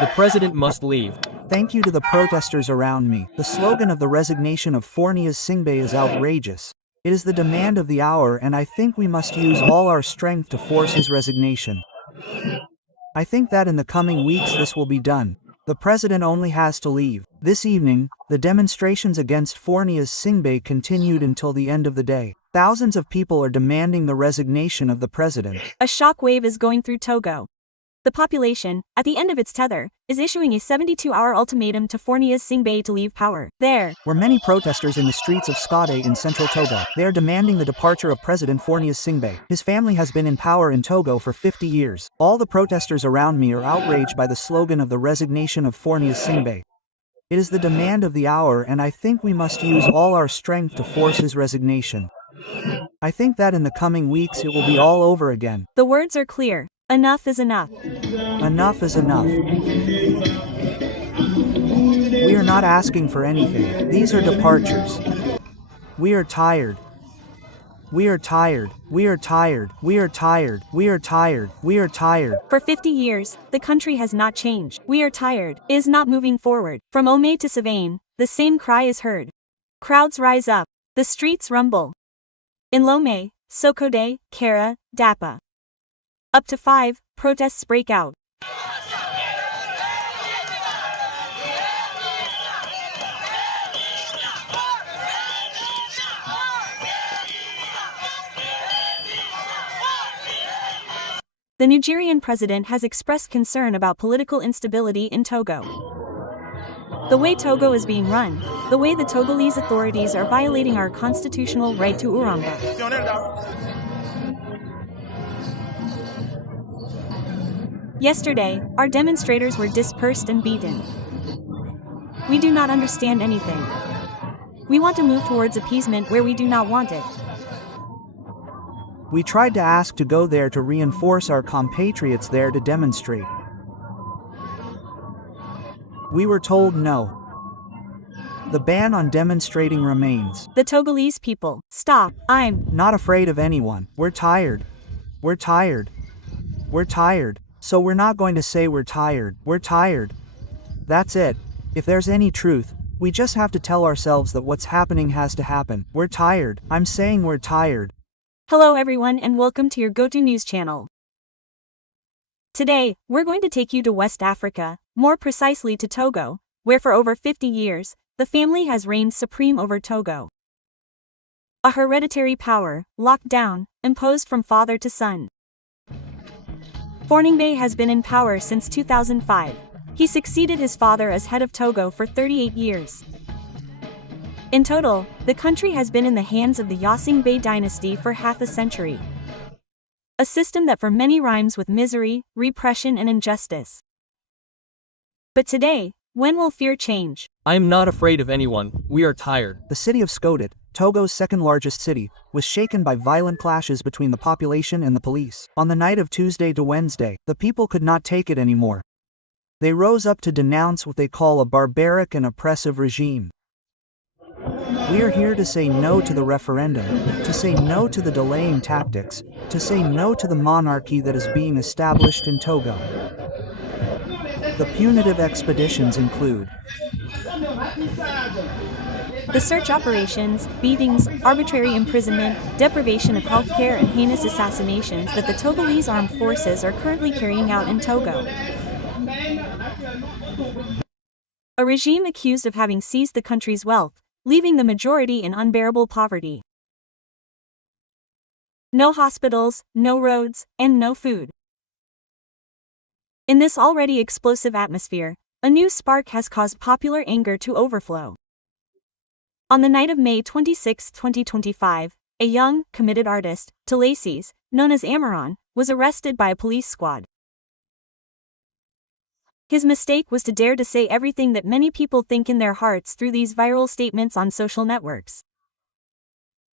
The president must leave. Thank you to the protesters around me. The slogan of the resignation of Fornius Singbe is outrageous. It is the demand of the hour, and I think we must use all our strength to force his resignation. I think that in the coming weeks this will be done. The president only has to leave. This evening, the demonstrations against Fornius Singbe continued until the end of the day. Thousands of people are demanding the resignation of the president. A shockwave is going through Togo. The population, at the end of its tether, is issuing a 72-hour ultimatum to Fornius Singbe to leave power. There were many protesters in the streets of Skade in central Togo. They are demanding the departure of President Fornius Singbe. His family has been in power in Togo for 50 years. All the protesters around me are outraged by the slogan of the resignation of Fornius Singbe. It is the demand of the hour, and I think we must use all our strength to force his resignation. I think that in the coming weeks it will be all over again. The words are clear. Enough is enough. Enough is enough. We are not asking for anything. These are departures. We are tired. We are tired. We are tired. We are tired. We are tired. We are tired. For 50 years, the country has not changed. We are tired. Is not moving forward. From Ome to Savain, the same cry is heard. Crowds rise up. The streets rumble. In Lome, Sokode, Kara, Dapa. Up to 5, protests break out. The Nigerian president has expressed concern about political instability in Togo. The way Togo is being run, the way the Togolese authorities are violating our constitutional right to Uramba. Yesterday, our demonstrators were dispersed and beaten. We do not understand anything. We want to move towards appeasement where we do not want it. We tried to ask to go there to reinforce our compatriots there to demonstrate. We were told no. The ban on demonstrating remains. The Togolese people, stop. I'm not afraid of anyone. We're tired. We're tired. We're tired. So we're not going to say we're tired. We're tired. That's it. If there's any truth, we just have to tell ourselves that what's happening has to happen. We're tired. I'm saying we're tired. Hello everyone and welcome to your go-to news channel. Today, we're going to take you to West Africa, more precisely to Togo, where for over 50 years, the family has reigned supreme over Togo. A hereditary power, locked down, imposed from father to son. Forningbe has been in power since 2005. He succeeded his father as head of Togo for 38 years. In total, the country has been in the hands of the Yasingbe dynasty for half a century. A system that for many rhymes with misery, repression and injustice. But today, when will fear change? I am not afraid of anyone. We are tired. The city of Skodet, Togo's second largest city, was shaken by violent clashes between the population and the police. On the night of Tuesday to Wednesday, the people could not take it anymore. They rose up to denounce what they call a barbaric and oppressive regime. We are here to say no to the referendum, to say no to the delaying tactics, to say no to the monarchy that is being established in Togo. The punitive expeditions include the search operations, beatings, arbitrary imprisonment, deprivation of healthcare and heinous assassinations that the Togolese armed forces are currently carrying out in Togo. A regime accused of having seized the country's wealth, leaving the majority in unbearable poverty. No hospitals, no roads, and no food. In this already explosive atmosphere, a new spark has caused popular anger to overflow. On the night of May 26, 2025, a young, committed artist, Togolais, known as Amaron, was arrested by a police squad. His mistake was to dare to say everything that many people think in their hearts through these viral statements on social networks.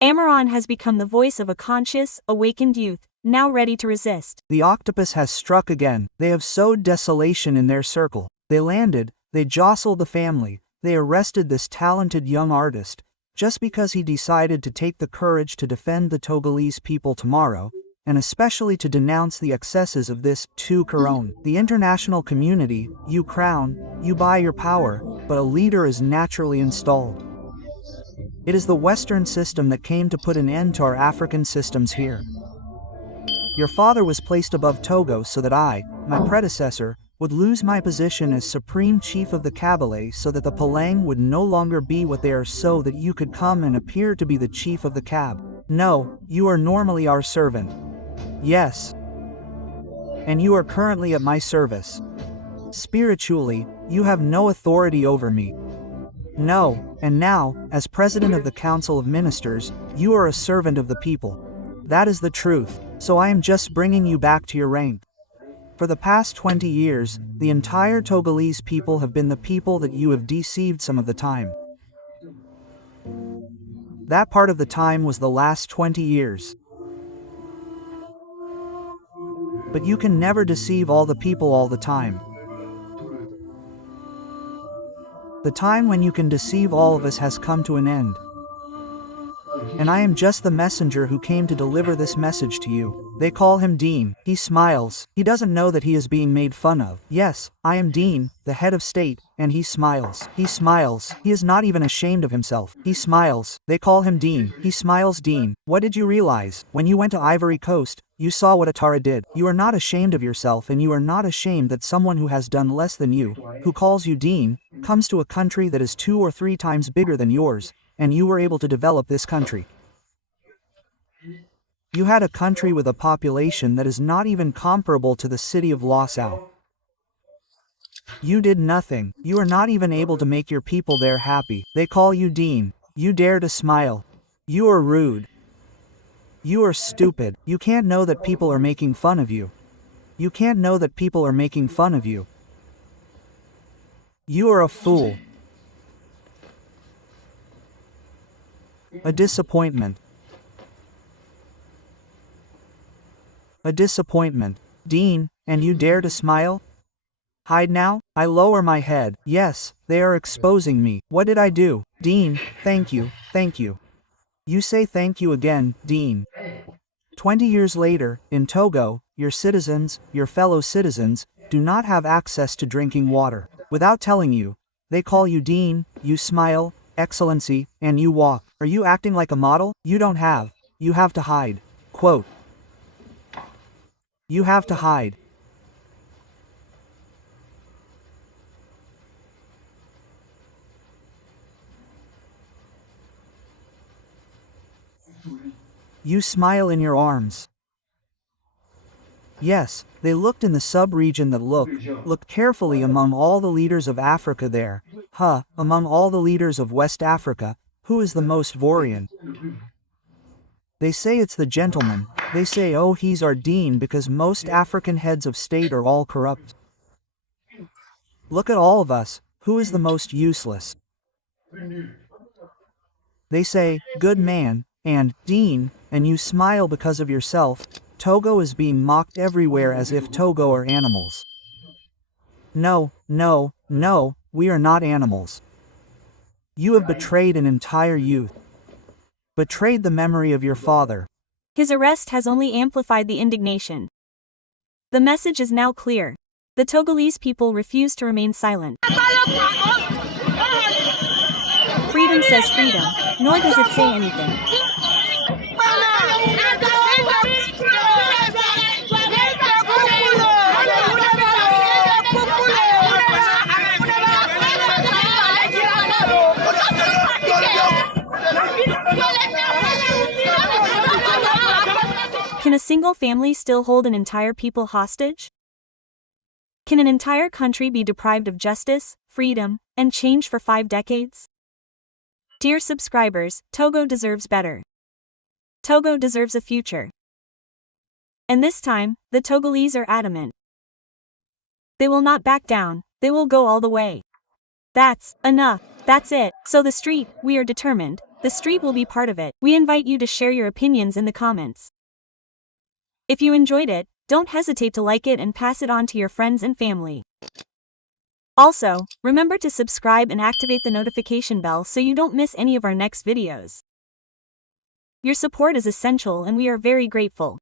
Amaron has become the voice of a conscious, awakened youth, now ready to resist. The octopus has struck again. They have sowed desolation in their circle. They landed, they jostled the family, they arrested this talented young artist, just because he decided to take the courage to defend the Togolese people tomorrow. and especially to denounce the excesses of this tu couronne. The international community, you crown, you buy your power, but a leader is naturally installed. It is the Western system that came to put an end to our African systems here. Your father was placed above Togo so that I, my predecessor, would lose my position as supreme chief of the Kabyle so that the Palang would no longer be what they are so that you could come and appear to be the chief of the Kab. No, you are normally our servant. Yes. And you are currently at my service. Spiritually, you have no authority over me. No, and now, as president of the Council of Ministers, you are a servant of the people. That is the truth, so I am just bringing you back to your rank. For the past 20 years, the entire Togolese people have been the people that you have deceived some of the time. That part of the time was the last 20 years. But you can never deceive all the people all the time. The time when you can deceive all of us has come to an end. And I am just the messenger who came to deliver this message to you. They call him Dean. He smiles. He doesn't know that he is being made fun of. Yes, I am Dean, the head of state, and he smiles. He smiles. He is not even ashamed of himself. He smiles. They call him Dean. He smiles. Dean, what did you realize? When you went to Ivory Coast, you saw what Atara did. You are not ashamed of yourself, and you are not ashamed that someone who has done less than you, who calls you Dean, comes to a country that is 2 or 3 times bigger than yours, and you were able to develop this country. You had a country with a population that is not even comparable to the city of Lhasa. You did nothing. You are not even able to make your people there happy. They call you Dean. You dare to smile. You are rude. You are stupid. You can't know that people are making fun of you. You can't know that people are making fun of you. You are a fool. A disappointment. A disappointment. Dean, and you dare to smile? Hide now? I lower my head. Yes, they are exposing me. What did I do? Dean, thank you, thank you. You say thank you again, Dean. 20 years later, in Togo, your citizens, your fellow citizens, do not have access to drinking water. Without telling you, they call you Dean, you smile, Excellency, and you walk. Are you acting like a model? You don't have. You have to hide. Quote. You have to hide. You smile in your arms. Yes, they looked in the sub-region that looked carefully among all the leaders of Africa there. Among all the leaders of West Africa, who is the most Vorian? They say it's the gentleman. They say, oh, he's our Dean because most African heads of state are all corrupt. Look at all of us. Who is the most useless? They say, good man, and Dean, and you smile because of yourself. Togo is being mocked everywhere as if Togo are animals. No, no, no, we are not animals. You have betrayed an entire youth. Betrayed the memory of your father. His arrest has only amplified the indignation. The message is now clear. The Togolese people refuse to remain silent. Freedom says freedom, nor does it say anything. Can a single family still hold an entire people hostage? Can an entire country be deprived of justice, freedom, and change for 5 decades? Dear subscribers, Togo deserves better. Togo deserves a future. And this time, the Togolese are adamant. They will not back down, they will go all the way. That's enough. That's it. So the street, we are determined. The street will be part of it. We invite you to share your opinions in the comments. If you enjoyed it, don't hesitate to like it and pass it on to your friends and family. Also, remember to subscribe and activate the notification bell so you don't miss any of our next videos. Your support is essential and we are very grateful.